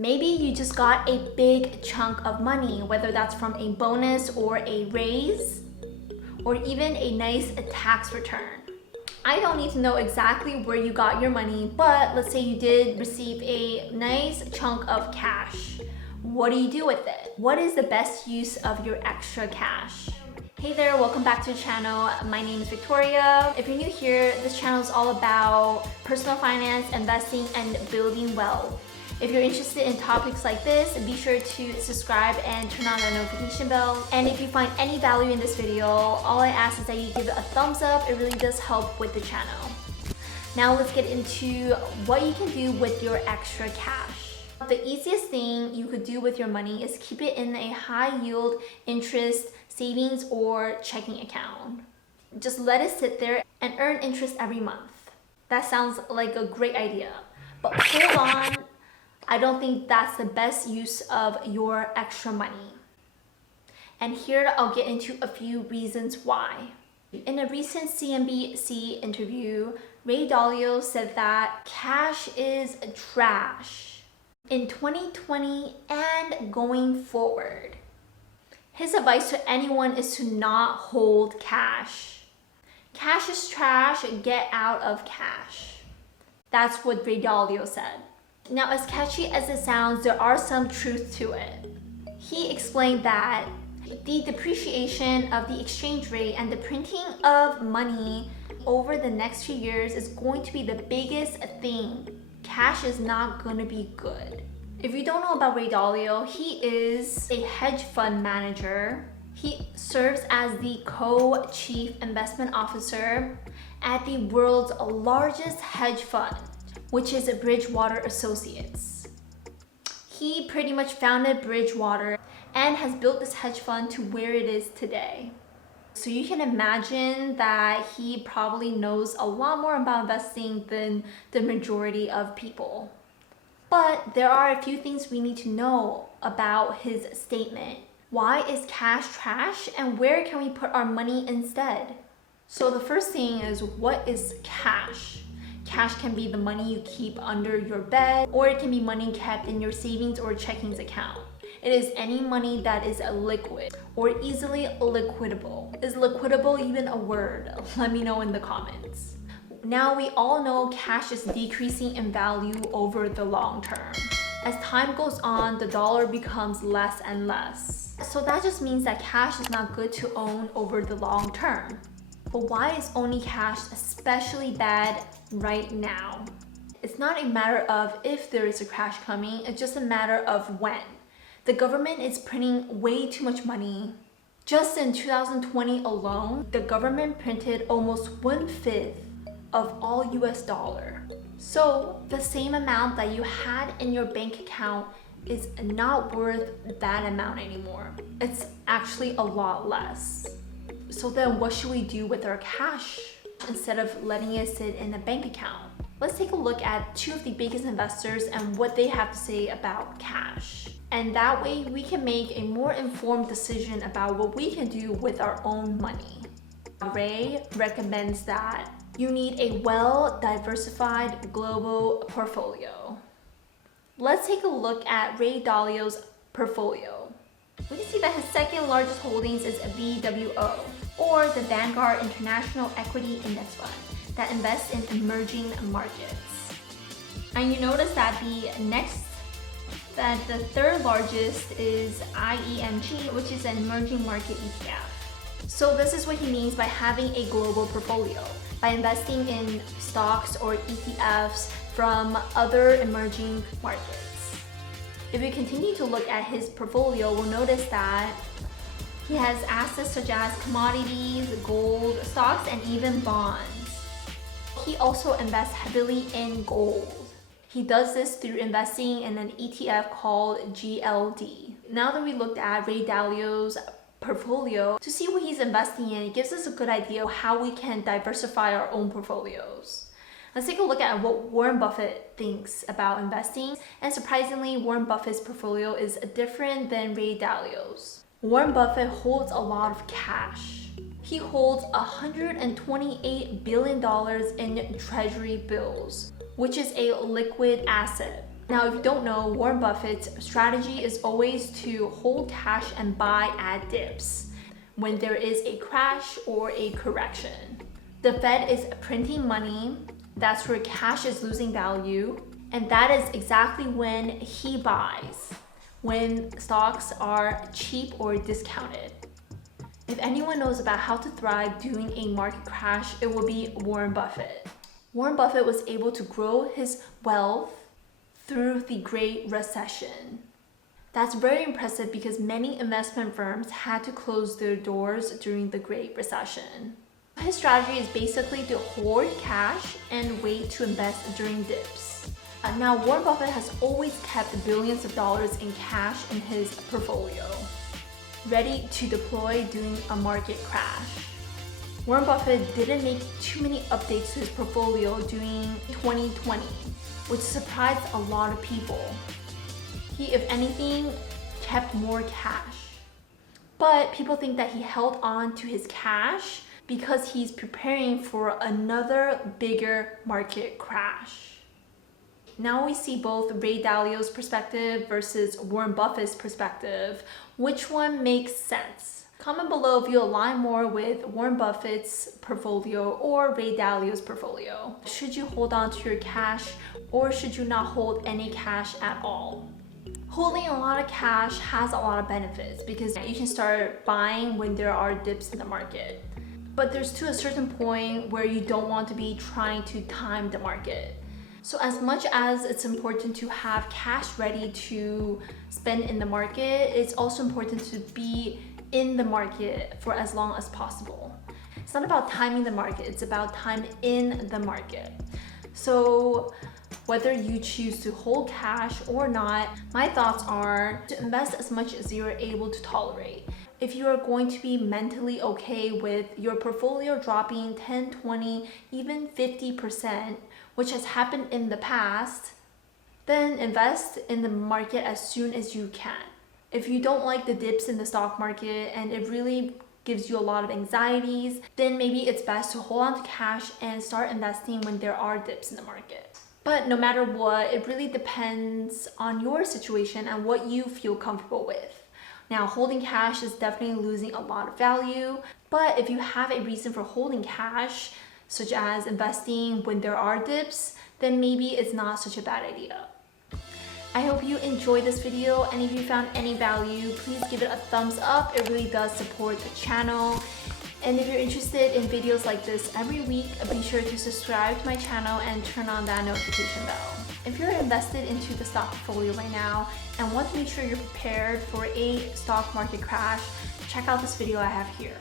Maybe you just got a big chunk of money, whether that's from a bonus or a raise, or even a nice tax return. I don't need to know exactly where you got your money, but let's say you did receive a nice chunk of cash. What do you do with it? What is the best use of your extra cash? Hey there, welcome back to the channel. My name is Victoria. If you're new here, this channel is all about personal finance, investing, and building wealth. If you're interested in topics like this, be sure to subscribe and turn on the notification bell. And if you find any value in this video, all I ask is that you give it a thumbs up. It really does help with the channel. Now let's get into what you can do with your extra cash. The easiest thing you could do with your money is keep it in a high yield interest savings or checking account. Just let it sit there and earn interest every month. That sounds like a great idea, but hold on. I don't think that's the best use of your extra money. And here I'll get into a few reasons why. In a recent CNBC interview, Ray Dalio said that cash is trash in 2020 and going forward. His advice to anyone is to not hold cash. Cash is trash, get out of cash. That's what Ray Dalio said. Now, as catchy as it sounds, there are some truth to it. He explained that the depreciation of the exchange rate and the printing of money over the next few years is going to be the biggest thing. Cash is not going to be good. If you don't know about Ray Dalio, he is a hedge fund manager. He serves as the co-chief investment officer at the world's largest hedge fund, which is Bridgewater Associates. He pretty much founded Bridgewater and has built this hedge fund to where it is today. So you can imagine that he probably knows a lot more about investing than the majority of people. But there are a few things we need to know about his statement. Why is cash trash and where can we put our money instead? So the first thing is, what is cash? Cash can be the money you keep under your bed, or it can be money kept in your savings or checkings account. It is any money that is liquid or easily liquidable. Is liquidable even a word? Let me know in the comments. Now we all know cash is decreasing in value over the long term. As time goes on, the dollar becomes less and less. So that just means that cash is not good to own over the long term. But why is owning cash especially bad right now? It's not a matter of if there is a crash coming, it's just a matter of when. The government is printing way too much money. Just in 2020 alone, the government printed almost 1/5 of all US dollar. So the same amount that you had in your bank account is not worth that amount anymore. It's actually a lot less. So then what should we do with our cash instead of letting it sit in a bank account? Let's take a look at two of the biggest investors and what they have to say about cash. And that way we can make a more informed decision about what we can do with our own money. Ray recommends that you need a well-diversified global portfolio. Let's take a look at Ray Dalio's portfolio. We can see that his second largest holdings is VWO, or the Vanguard International Equity Index Fund, that invests in emerging markets. And you notice that the third largest is IEMG, which is an emerging market ETF. So this is what he means by having a global portfolio, by investing in stocks or ETFs from other emerging markets. If we continue to look at his portfolio, we'll notice that he has assets such as commodities, gold, stocks, and even bonds. He also invests heavily in gold. He does this through investing in an ETF called GLD. Now that we looked at Ray Dalio's portfolio to see what he's investing in, it gives us a good idea of how we can diversify our own portfolios. Let's take a look at what Warren Buffett thinks about investing. And surprisingly, Warren Buffett's portfolio is different than Ray Dalio's. Warren Buffett holds a lot of cash. He holds $128 billion in treasury bills, which is a liquid asset. Now, if you don't know, Warren Buffett's strategy is always to hold cash and buy at dips when there is a crash or a correction. The Fed is printing money, that's where cash is losing value, and that is exactly when he buys, when stocks are cheap or discounted. If anyone knows about how to thrive during a market crash, it will be Warren Buffett. Warren Buffett was able to grow his wealth through the Great Recession. That's very impressive because many investment firms had to close their doors during the Great Recession. His strategy is basically to hoard cash and wait to invest during dips. Now, Warren Buffett has always kept billions of dollars in cash in his portfolio, ready to deploy during a market crash. Warren Buffett didn't make too many updates to his portfolio during 2020, which surprised a lot of people. He, if anything, kept more cash. But people think that he held on to his cash because he's preparing for another bigger market crash. Now we see both Ray Dalio's perspective versus Warren Buffett's perspective. Which one makes sense? Comment below if you align more with Warren Buffett's portfolio or Ray Dalio's portfolio. Should you hold on to your cash or should you not hold any cash at all? Holding a lot of cash has a lot of benefits because you can start buying when there are dips in the market. But there's to a certain point where you don't want to be trying to time the market. So as much as it's important to have cash ready to spend in the market, it's also important to be in the market for as long as possible. It's not about timing the market, it's about time in the market. So whether you choose to hold cash or not, my thoughts are to invest as much as you're able to tolerate. If you are going to be mentally okay with your portfolio dropping 10, 20, even 50%, which has happened in the past, then invest in the market as soon as you can. If you don't like the dips in the stock market and it really gives you a lot of anxieties, then maybe it's best to hold on to cash and start investing when there are dips in the market. But no matter what, it really depends on your situation and what you feel comfortable with. Now, holding cash is definitely losing a lot of value, but if you have a reason for holding cash, such as investing when there are dips, then maybe it's not such a bad idea. I hope you enjoyed this video, and if you found any value, please give it a thumbs up. It really does support the channel. And if you're interested in videos like this every week, be sure to subscribe to my channel and turn on that notification bell. If you're invested into the stock portfolio right now and want to make sure you're prepared for a stock market crash, check out this video I have here.